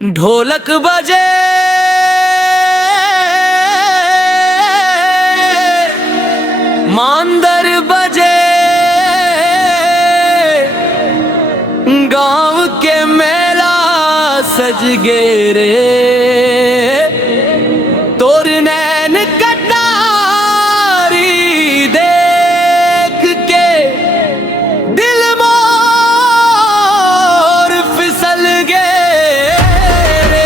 ढोलक बजे मांदर बजे गांव के मेला सज गे रे तोर नैन कटारी देख के दिल मोर फिसल गे रे।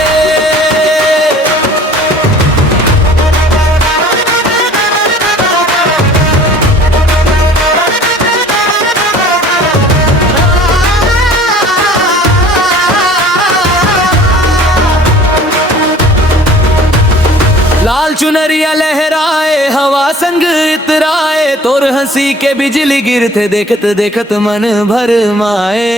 लाल चुनरिया लहराए हवा संग इतराए तोर हंसी के बिजली गिरते देखत देखत मन भर माए।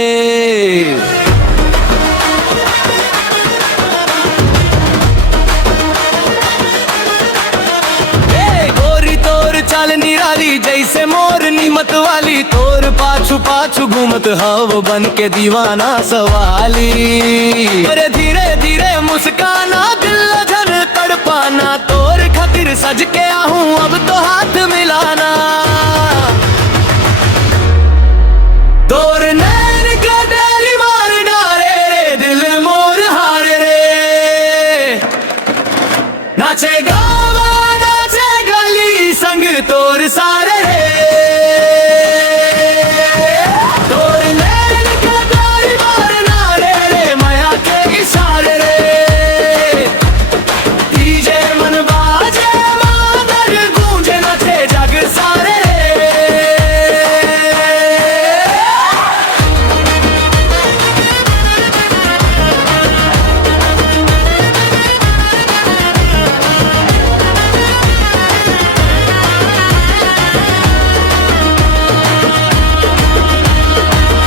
गोरी तोर चाल निराली जैसे मोर नीमत वाली तोर पाछू पाछू घूमत हव बन के दीवाना सवाली। अरे धीरे धीरे मुस्काना दिल झन तड़पाना तोर खातिर सज के आहूं अब तो हाथ मिलाना। तोर नैन का डेली मारना रे दिल मोर हार रे नाचे गावा नाचे गली संग तोर सारे रे। तोर नैन का डेली मारना रे माया के इशारे रे डीजे मन बाजे मादर गूंजे नाचे जग सारे रे।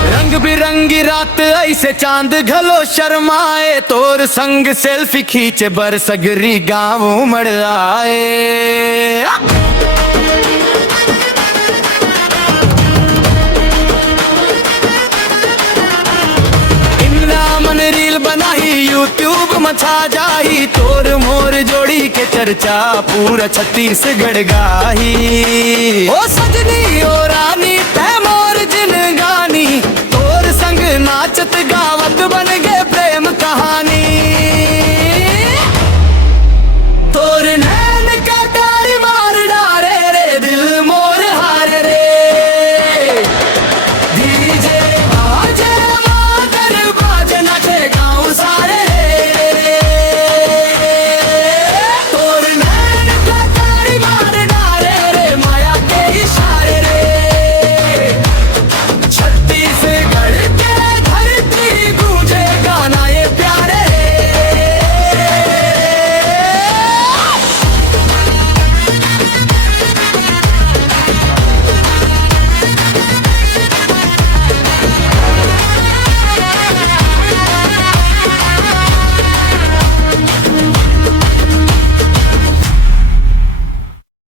रंग बिरंगी रात ऐसे चांद घलो शर्माए तोर संग सेल्फी खींचे बरसगरी गाँव उमड़ आए। इमला मन रील बनाई यूट्यूब मचा जाई तोर मोर जोड़ी के चर्चा पूरा छत्तीसगढ़ गाही। ओ सजनी ओ रानी